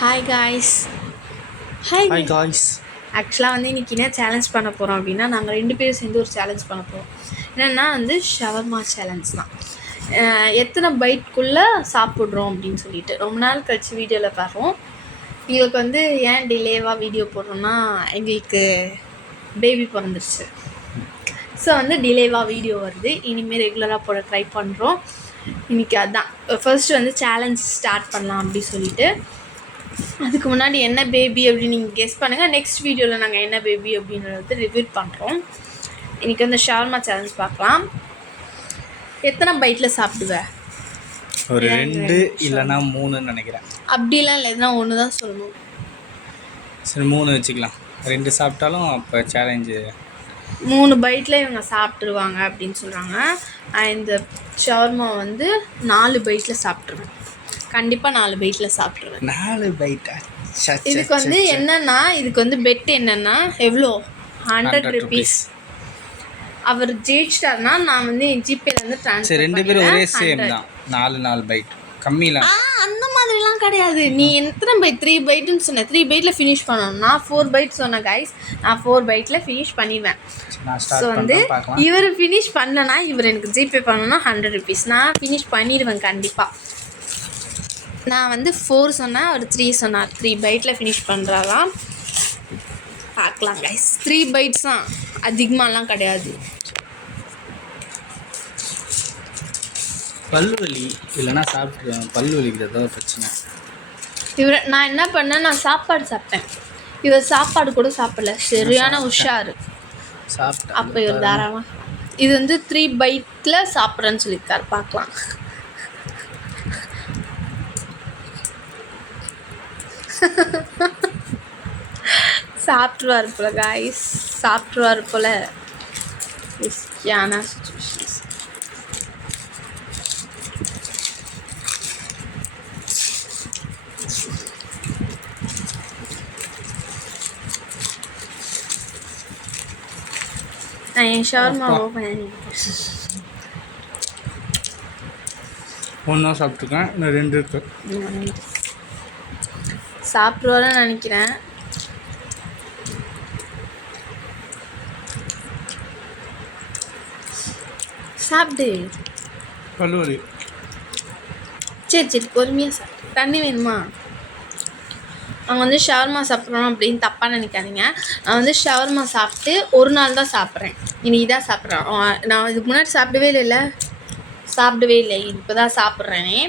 Hi guys. Hi. Hi guys. ஆக்சுவலாக வந்து இன்றைக்கி என்ன சேலஞ்ச் பண்ண போகிறோம் அப்படின்னா, நாங்கள் 2 பேரும் சேர்ந்து ஒரு சேலஞ்ச் பண்ண போகிறோம். என்னென்னா வந்து ஷவர்மா சேலஞ்ச் தான். எத்தனை பைட்குள்ளே சாப்பிட்றோம் அப்படின்னு சொல்லிட்டு ரொம்ப நாள் கழிச்சு வீடியோவில் பார்ப்போம். எங்களுக்கு வந்து ஏன் டிலேவாக வீடியோ போடுறோன்னா, எங்களுக்கு பேபி பிறந்துருச்சு. ஸோ வந்து டிலேவாக வீடியோ வருது. இனிமேல் ரெகுலராக போட ட்ரை பண்ணுறோம். இன்றைக்கி அதுதான் ஃபர்ஸ்ட் வந்து சேலஞ்ச் ஸ்டார்ட் பண்ணலாம் அப்படி சொல்லிட்டு. அதுக்கு முன்னாடி என்ன பேபி அப்படின்னு நீங்கள் கெஸ் பண்ணுங்கள். நெக்ஸ்ட் வீடியோவில் நாங்கள் என்ன பேபி அப்படின்றது ரிவீல் பண்ணுறோம். இன்றைக்கி வந்து ஷவர்மா சேலஞ்ச் பார்க்கலாம். எத்தனை பைட்டில் சாப்பிடுவேன்? ஒரு 2 இல்லைனா 3 நினைக்கிறேன். அப்படிலாம் இல்லை, எதுனா ஒன்று தான் சொல்லணும். சரி 3 வச்சுக்கலாம். 2 சாப்பிட்டாலும் அப்போ சேலஞ்சு 3 பைட்டில் இவங்க சாப்பிட்ருவாங்க அப்படின்னு சொல்கிறாங்க. இந்த ஷவர்மா வந்து 4 பைட்டில் சாப்பிட்ருவேன். கண்டிப்பாக 4 பைட்டில் சாப்பிட்ருவேன். 4 பைட்டா? இதுக்கு வந்து என்னென்னா, இதுக்கு வந்து பெட் என்னென்னா எவ்வளோ 100 ருபீஸ். அவர் ஜெயிச்சிட்டாருன்னா நான் வந்து என் ஜிபேலேருந்து ட்ரான்ஸ்ஃபர். 2 பேரும் ஒரே சேம் தான். 4 பைட் கம்மிலாம் அந்த மாதிரிலாம் கிடையாது. நீ எத்தனை பைட்? 3 பைட்டுன்னு சொன்னேன். 3 பைட்டில் ஃபினிஷ் பண்ணணும். நான் 4 பைட் சொன்னேன் கைஸ். நான் 4 பைட்டில் ஃபினிஷ் பண்ணிடுவேன். ஸோ வந்து இவர் ஃபினிஷ் பண்ணலன்னா இவர் எனக்கு ஜிபே பண்ணணும்னா 100 ருபீஸ். நான் ஃபினிஷ் பண்ணிடுவேன் கண்டிப்பாக. நான் வந்து 4 சொன்னேன், அவர் 3 சொன்னார். 3 பைட்டில் ஃபினிஷ் பண்ணுறாராம். பார்க்கலாம் கைஸ். 3 பைட்ஸ் தான், அதிகமாகலாம் கிடையாது. பல்லு வலி இல்லைன்னா சாப்பிட்ருவேன். பல்லு வலிக்கிறதோ பிரச்சனை. நான் என்ன பண்ணேன், நான் சாப்பாடு சாப்பிட்டேன். இவர் சாப்பாடு கூட சாப்பிடல. சரியான உஷாரு சாப்பிட்டேன். அப்போ இவர் தாராளமாக இது வந்து 3 பைட்டில் சாப்பிட்றேன்னு சொல்லியிருக்காரு. பார்க்கலாம். சாப்பிட்ருவார் போல காய்ஸ், சாப்பிட்ருவார் போல. ரிஸ்கியான சிச்சுவேஷன்ஸ். நான் என் ஷவர்மாவை ஒன்றா சாப்பிட்ருக்கேன். இன்னும் 2 இருக்குது. சாப்பிடுவாருன்னு நினைக்கிறேன். சாப்பிடு. பல்லுவலி. சரி பொறுமையாக சாப்பிடு. தண்ணி வேணுமா? அவங்க வந்து ஷவர்மா சாப்பிட்றோம் அப்படின்னு தப்பாக நினைக்காதீங்க. நான் வந்து ஷவர்மா சாப்பிட்டு ஒரு நாள் தான் சாப்பிட்றேன். இன்னைக்கு தான் சாப்பிட்றேன். நான் இதுக்கு முன்னாடி சாப்பிடவே இல்லை. இப்போ தான் சாப்பிட்றேனே.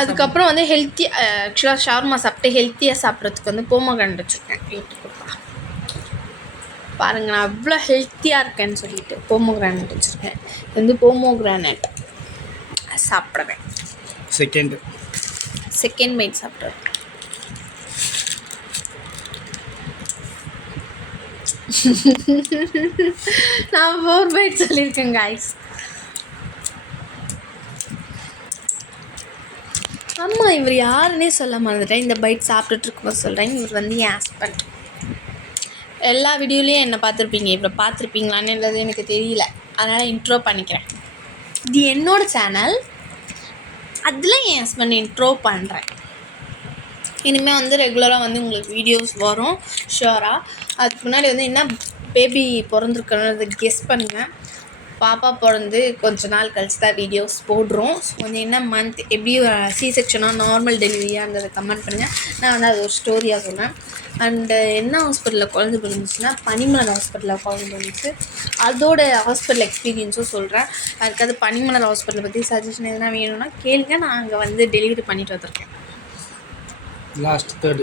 அதுக்கப்புறம் வந்து ஹெல்த்தி ஆக்சுவலாக ஷவர்மா சாப்பிட்டு ஹெல்த்தியாக சாப்பிட்றதுக்கு வந்து போமோகிரானட் வச்சுருக்கேன். வீட்டுக்கு பாருங்கள், நான் அவ்வளோ ஹெல்த்தியாக இருக்கேன்னு சொல்லிட்டு போமோகிரானட் வச்சுருக்கேன். இது வந்து போமோகிரானட் சாப்பிட்றேன். செகண்ட் பைட் சாப்பிட்றேன். நான் 4 பைட் சொல்லியிருக்கேன் காய்ஸ். ஆமாம், இவர் யாருன்னே சொல்ல மறந்துட்டேன். இந்த பைட் சாப்பிட்டுட்ருக்கும்போது சொல்கிறேன். இவர் வந்து என் ஹஸ்பண்ட். எல்லா வீடியோலையும் என்னை பார்த்துருப்பீங்க. இவரை பார்த்துருப்பீங்களான்னு இல்லது எனக்கு தெரியல. அதனால் இன்ட்ரோ பண்ணிக்கிறேன். இது என்னோடய சேனல். அதில் என் ஹஸ்பண்ட் இன்ட்ரோ பண்ணுறேன். இனிமேல் வந்து ரெகுலராக வந்து உங்களுக்கு வீடியோஸ் வரும் ஷுவராக. அதுக்கு முன்னாடி வந்து என்ன பேபி பிறந்திருக்கணுன்றதை கெஸ் பண்ணுங்கள். பாப்பா பிறந்து கொஞ்ச நாள் கழிச்சு தான் வீடியோஸ் போடுறோம். ஸோ வந்து என்ன மந்த் எப்படி சி செக்ஷனாக நார்மல் டெலிவரியான்றதை கமெண்ட் பண்ணுங்கள். நான் வந்து அது ஒரு ஸ்டோரியாக சொன்னேன். அண்டு என்ன ஹாஸ்பிட்டலில் குழந்தை பிறந்துச்சுன்னா பனிமலர் ஹாஸ்பிட்டலில் குழந்தை பிறந்துச்சு. அதோட ஹாஸ்பிட்டல் எக்ஸ்பீரியன்ஸும் சொல்கிறேன். அதுக்காவது பனிமலர் ஹாஸ்பிட்டலை பற்றி சஜஷன் எதுனா வேணும்னா கேளுங்க. நான் அங்கே வந்து டெலிவரி பண்ணிட்டு வந்திருக்கேன். Last 3rd.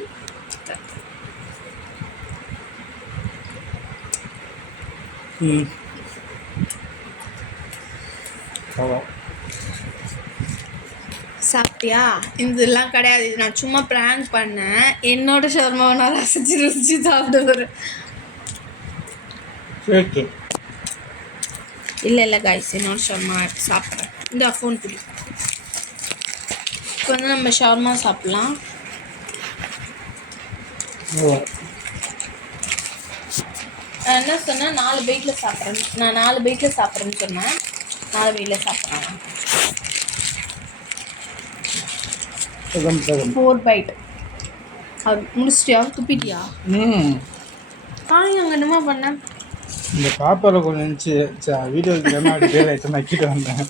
சாப்பிட்டியா? இதெல்லாம் கிடையாது. நான் சும்மா ப்ராங்க் பண்ணேன். என்னோட ஷவர்மாவை நான் ரசிச்சு சாப்பிட்டு போகிறேன். இல்லை காய்ஸ், என்னோட ஷவர்மா சாப்பிட்றேன். இந்த ஃபோன் பிடி. இப்போ வந்து நம்ம ஷவர்மா சாப்பிட்லாம். நான் என்ன சொன்னேன், 4 பைட்டில் சாப்பிட்றேன். நான் 4 பைட்டில் சாப்பிட்றேன்னு சொன்னேன். 4 பைட்டில் சாப்பிட்றேன். 4 பைட். அது முடிச்சிட்டியா? துப்பிட்டியா? காய் அங்கே என்னமா பண்ணேன்? இந்த பாப்பாவில் கொஞ்சம் இருந்துச்சு. வீடியோ எடுக்கிறேன்னா அப்படி பேர் ஆகிட்டு நக்கிட்டு வந்தேன்.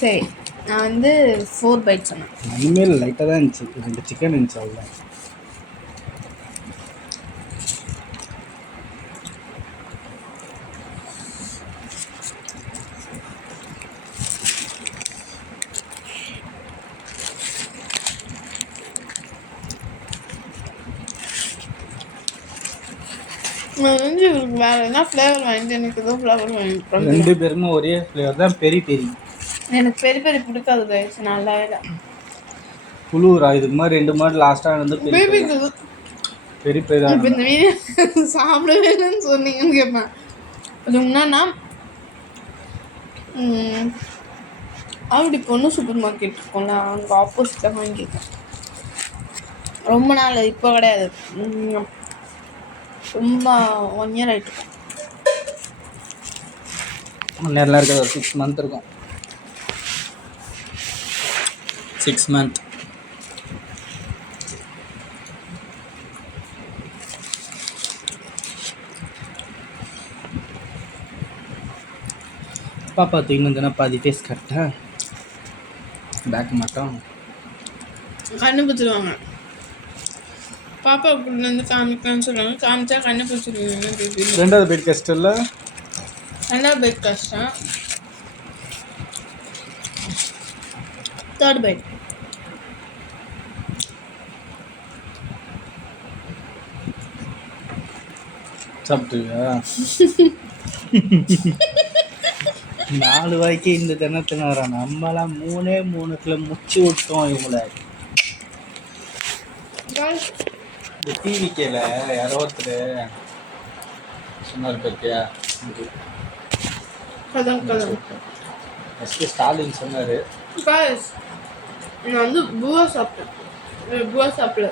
சரி, நான் வந்து 4 பைட் சொன்னேன். இனிமேல் லைட்டாக தான் இருந்துச்சு. 2 சிக்கன் இருந்துச்சு அவ்வளோ. வந்து இவருக்கு வேறு என்ன ஃப்ளேவர் வாங்கிட்டு எனக்கு எதுவும் ஃப்ளேவர் வாங்கிட்டு 2 பேருமே ஒரே ஃப்ளேவர் தான். பெரி பெரி. எனக்கு பெரிய பெரிய பிடிக்காது கைஸ். நல்லா இல்லை. புழுவுரா இதுக்கு மாதிரி 2 மாடு லாஸ்ட்டாக வந்து பேபிக்கு பெரி பெரி தான். இப்போ இந்த வீடியோ சாப்பிடவே இல்லைன்னு சொன்னீங்கன்னு கேட்பேன். அது என்னன்னா அப்படி பொண்ணு சூப்பர் மார்க்கெட் இருக்கும்ல, அங்கே ஆப்போசிட்டில் வாங்கியிருக்கேன். ரொம்ப நாள் இப்போ கிடையாது, ரொம்ப 1 இயர் ஆகிட்டு. நேரில் இருக்கிறது ஒரு 6 மந்த் இருக்கும். 6 மந்த். பாப்பா தூக்கின்னு வந்தேன்னா பாதி ஃபேஸ் கரெக்டாக பேக் மட்டும் கண்டுபிடிச்சிருவாங்க. பாப்பா இப்படி வந்து காமிக்கான்னு சொல்லுவாங்க. காமிச்சா கண்டுபிடிச்சிருவாங்க. 2வது பெட் கஷ்டம் இல்லை. 2வது பைட் கஷ்டம். 3rd byte சாப்பிட்டுருவியா? 4 வாய்க்கு இந்த தினத்தின வர நம்மளாம் 3 முச்சு விட்டோம் இவங்கள. இந்த டிவிக்கில் யாரோ ஒருத்தர் சொன்னார் பற்றியா? ஃபஸ்ட்டு ஸ்டாலின் சொன்னார். நான் வந்து பூவா சாப்பிட்டேன். பூவா சாப்பிடல.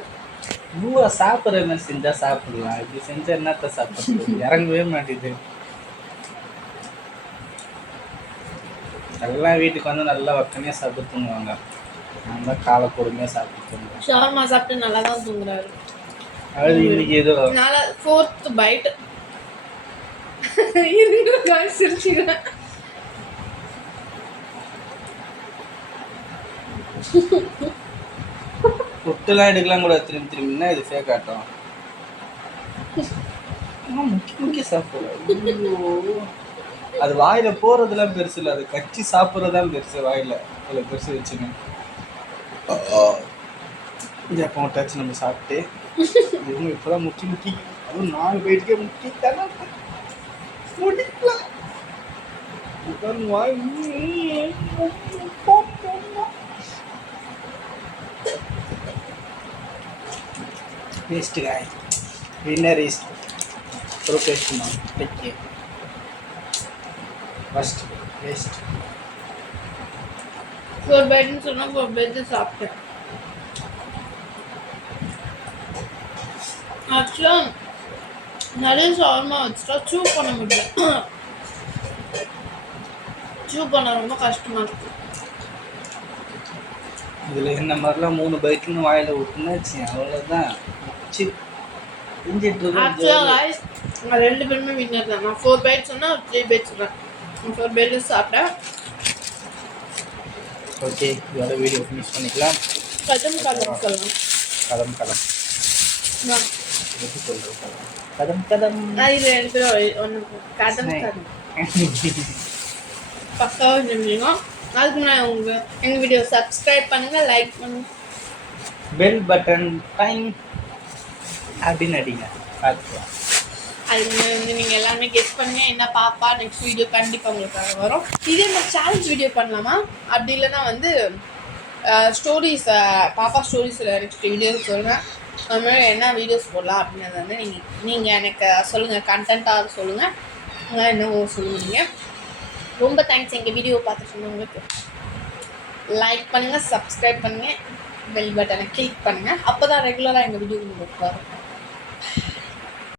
பூவா சாப்பிட்ற என்ன செஞ்சால் சாப்பிடலாம். இப்படி செஞ்சால் என்னத்த சாப்பிட்றது? இறங்கவே மாட்டேது. எல்லாம் வீட்டுக்கு வந்து நல்லா வக்கனையாக சாப்பிட்டு தூங்குவாங்க. நான் தான் காலை பொறுமையாக சாப்பிட்டு தூங்குவேன். ஷவர்மா சாப்பிட்டு நல்லா தான் தூங்குறாரு. அது இன்னைக்கு ஏதோ 4th பைட் சிரிச்சுக்கிறேன். புட்டுலாம் எடுக்கலாம் கூட திரும்பினா இது ஃபேக் ஆட்டம். முக்கிய சாப்பிடுவோம். அது வாயில போறதுலாம் பெருசு இல்லை, அது கச்சி சாப்பிட்றதுதான் பெருசு. வாயில அதில் பெருசு வச்சுன்னு எப்போ டச் நம்ம சாப்பிட்டு இவங்க இப்போதான் முக்கி அதுவும் 4 பைட்டுக்கே முக்கி தானே முடிக்கலாம். Waste guy. Winner is professional. Take care. First waste. 4 பைட்னு சொன்னா 4 பைட் சாப்பிட்டேன். ஆக்சுவலாக நிறைய ஷவர்மா வச்சுட்டா சூ பண்ண முடியல. சூ பண்ண ரொம்ப கஷ்டமாக இருக்கு. இதில் என்ன மாதிரிலாம் 3 பைட்டுன்னு வாயில் விட்டுனாச்சு அவ்வளோதான். ஆக்சுவலாக நான் 2 பேருமே வின்னர் தான். நான் 4 பைட் சொன்னால் 3 பைட் சொன்னேன். 4 பைட் சாப்பிட்டேன். ஓகே, இதோட வீடியோ ஃபினிஷ் பண்ணிக்கலாம். கதம் சொல்லலாம். கதம் கதம் எப்படி சொல்கிறோம்? கதம் கதம். இது 2 பேரும் ஒன்று கதம் கதம் பக்காவாக செஞ்சீங்க. அதுக்கு நான் எங்கள் வீடியோ சப்ஸ்கிரைப் பண்ணுங்கள், லைக் பண்ணுங்கள், பெல் பட்டன் டைம் அப்படின்னு அடிங்க பார்த்துக்கலாம். அதுக்கு வந்து நீங்கள் எல்லாமே கெஸ் பண்ணுங்க. என்ன பாப்பா நெக்ஸ்ட் வீடியோ கண்டிப்பாக உங்களுக்காக வரும். இதே மாதிரி சேலஞ்ச் வீடியோ பண்ணலாமா? அப்படி இல்லைன்னா வந்து ஸ்டோரிஸ், பாப்பா ஸ்டோரிஸில் நெக்ஸ்ட் வீடியோ சொல்கிறேன். அது மாதிரி என்ன வீடியோஸ் போடலாம் அப்படின்றத வந்து நீங்கள் எனக்கு சொல்லுங்கள். கண்டென்ட்டாக சொல்லுங்கள். என்ன சொல்லுங்கள். நீங்கள் ரொம்ப தேங்க்ஸ் எங்கள் வீடியோ பார்த்து சொன்னவங்களுக்கு. லைக் பண்ணுங்கள், சப்ஸ்கிரைப் பண்ணுங்கள், பெல் பட்டனை கிளிக் பண்ணுங்கள். அப்போ தான் ரெகுலராக எங்கள் வீடியோ உங்களுக்கு வரும்.